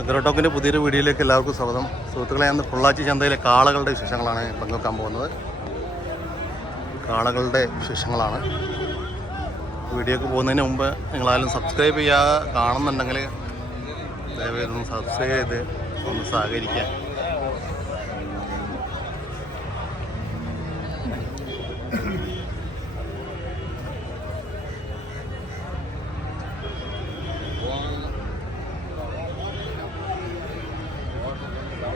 അഗ്രോടോക്കിന്റെ പുതിയൊരു വീഡിയോയിലേക്ക് എല്ലാവർക്കും സ്വാഗതം. സുഹൃത്തുക്കളെ അന്ന് പൊള്ളാച്ചി ചന്തയിലെ കാളകളുടെ വിശേഷങ്ങളാണ് പങ്കുവെക്കാൻ പോകുന്നത്. കാളകളുടെ വിശേഷങ്ങളാണ്. വീഡിയോക്ക് പോകുന്നതിന് മുമ്പ് നിങ്ങളാരും സബ്സ്ക്രൈബ് ചെയ്യാതെ കാണുന്നുണ്ടെങ്കിൽ ദയവായി ഒന്ന് സബ്സ്ക്രൈബ് ചെയ്ത് ഒന്ന് സഹകരിക്കാം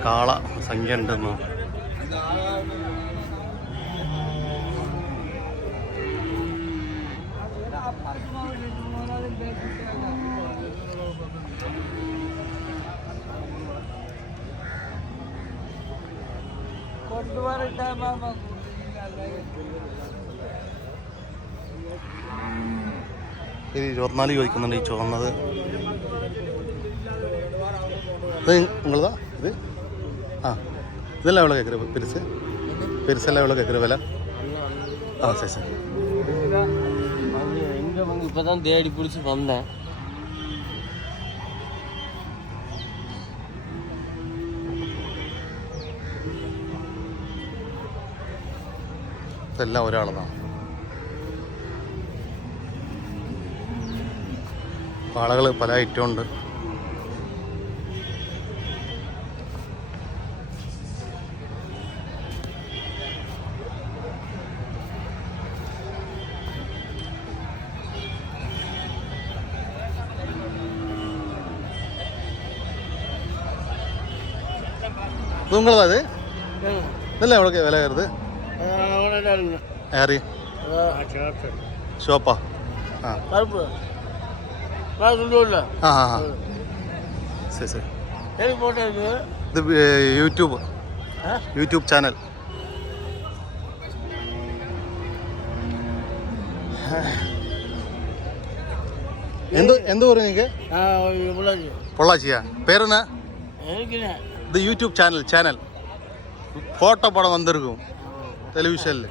കാള സംഖ്യ ഉണ്ടെന്ന്? ഇത് ഇരുപത്തിനാല് ചോദിക്കുന്നുണ്ട് ഈ ചുവന്നത് നിങ്ങളതാ? ഇത്? ஆ இதெல்லாம் எவ்வளோ கேட்குற பெருசு பெருசெல்லாம் எவ்வளோ கேட்குற வில ஆ சரி சரி எங்கே வந்து இப்போ தான் தேடி பிடிச்சி வந்தேன் എല്ലാം ഒരാളതാണ് ആളുകൾ പല ഐറ്റം ഉണ്ട് ഇത് നിങ്ങളതാ ഇത് ഇതല്ലേ എവിടെ വില കയറുത് ഏറി ഷോപ്പാ ആ கருப்பு நான் சொல்லுவோம்ல ആ ആ ആ ശരി ശരി சரி போட்டது ഇത് ഏ, യൂട്യൂബ് ആ? യൂട്യൂബ് ചാനൽ എന്ത് എന്ത് പറയും നിങ്ങൾക്ക് இவ்வளோ പൊള്ളാച്ചിയാ പേരെന്നാ இருக்குண்ணே ഇത് യൂട്യൂബ് ചാനൽ ചാനൽ ഫോട്ടോ പടം വന്നിരിക്കും ടെലിവിഷനിൽ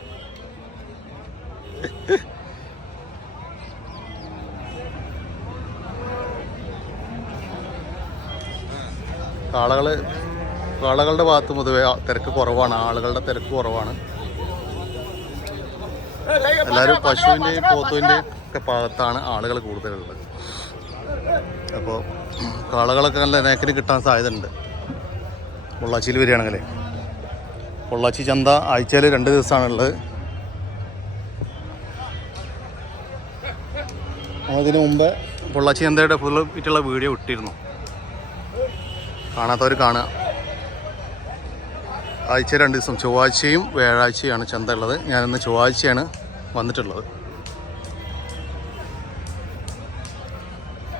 കാളകൾ കാളകളുടെ ഭാഗത്ത് പൊതുവെ ആ- തിരക്ക് കുറവാണ് ആളുകളുടെ തിരക്ക് കുറവാണ് എല്ലാവരും പശുവിൻ്റെയും പോത്തുവിൻ്റെയും ഒക്കെ ഭാഗത്താണ് ആളുകൾ കൂടുതലുള്ളത് അപ്പോൾ കാളകളൊക്കെ നല്ല നേക്കിന് കിട്ടാൻ സാധ്യതയുണ്ട് പൊള്ളാച്ചിയിൽ വരികയാണെങ്കിലേ പൊള്ളാച്ചി ചന്ത ആഴ്ചയിൽ രണ്ട് ദിവസമാണുള്ളത്. അതിന് മുമ്പ് പൊള്ളാച്ചി ചന്തയുടെ ഫുൾ പിറ്റുള്ള വീഡിയോ ഇട്ടിരുന്നു. കാണാത്തവർ കാണുക. ആഴ്ച രണ്ട് ദിവസം ചൊവ്വാഴ്ചയും വ്യാഴാഴ്ചയാണ് ചന്ത ഉള്ളത്. ഞാനിന്ന് ചൊവ്വാഴ്ചയാണ് വന്നിട്ടുള്ളത്.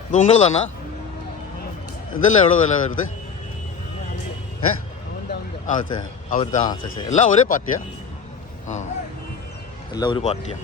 ഇത് ഉങ്ങൾ തന്നെ. ഇതല്ലേ എവിടെ വില വരുത് അതെ ശരി. എല്ലാം ഒരേ പാർട്ടിയാ? ആ. എല്ലാം ഒരു പാർട്ടിയാ.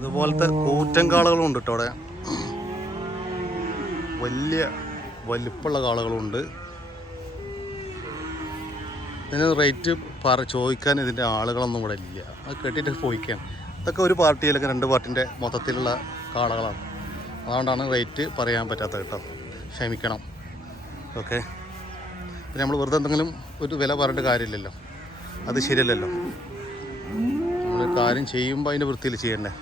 ഇതുപോലത്തെ കൂറ്റൻ കാളകളും ഉണ്ട് കേട്ടോ അവിടെ. വലിയ വലിപ്പമുള്ള കാളകളുണ്ട്. ഇതിന് റേറ്റ് പറ ചോദിക്കാൻ ഇതിന്റെ ആളുകളൊന്നും ഇവിടെ ഇല്ല. അത് കെട്ടിയിട്ട് പോയിക്കാം ഇതൊക്കെ ഒരു പാർട്ടി അല്ലെങ്കിൽ രണ്ട് പാർട്ടിന്റെ മൊത്തത്തിലുള്ള കാളകളാണ്. അതുകൊണ്ടാണ് റേറ്റ് പറയാൻ പറ്റാത്ത കേട്ടോ. ക്ഷമിക്കണം. ഓക്കെ. പിന്നെ നമ്മൾ വെറുതെ എന്തെങ്കിലും ഒരു വില പറഞ്ഞിട്ട് കാര്യമില്ലല്ലോ. അത് ശരിയല്ലല്ലോ. നമ്മൾ കാര്യം ചെയ്യുമ്പോൾ അതിന്റെ വൃത്തിയിൽ ചെയ്യണ്ടേ?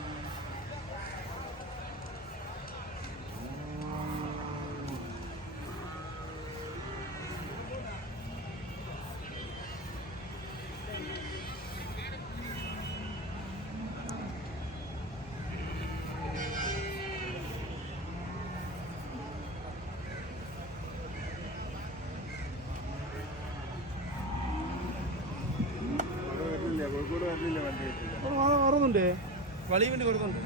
മാറുന്നുണ്ട് വളി വേണ്ടി കൊടുക്കുന്നുണ്ട്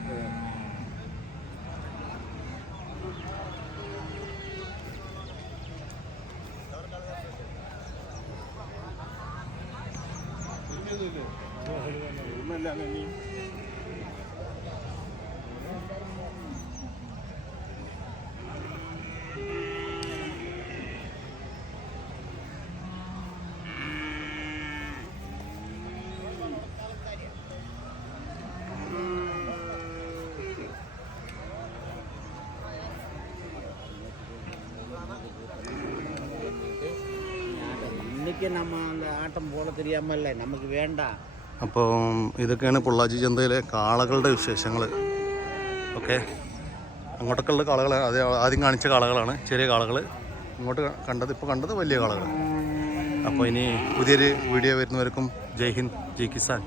இன்னைக்கு நம்ம அந்த ஆட்டம் போட தெரியாமல்ல நமக்கு வேண்டாம் അപ്പം ഇതൊക്കെയാണ് പൊള്ളാച്ചി ചന്തയിലെ കാളകളുടെ വിശേഷങ്ങൾ ഓക്കെ അങ്ങോട്ടൊക്കെ ഉള്ള കാളകൾ അത് ആദ്യം കാണിച്ച കാളകളാണ് ചെറിയ കാളകൾ ഇങ്ങോട്ട് കണ്ടത് ഇപ്പോൾ കണ്ടത് വലിയ കാളകൾ അപ്പോൾ ഇനി പുതിയൊരു വീഡിയോ വരുന്നവർക്കും ജയ് ഹിന്ദ് ജയ് കിസാൻ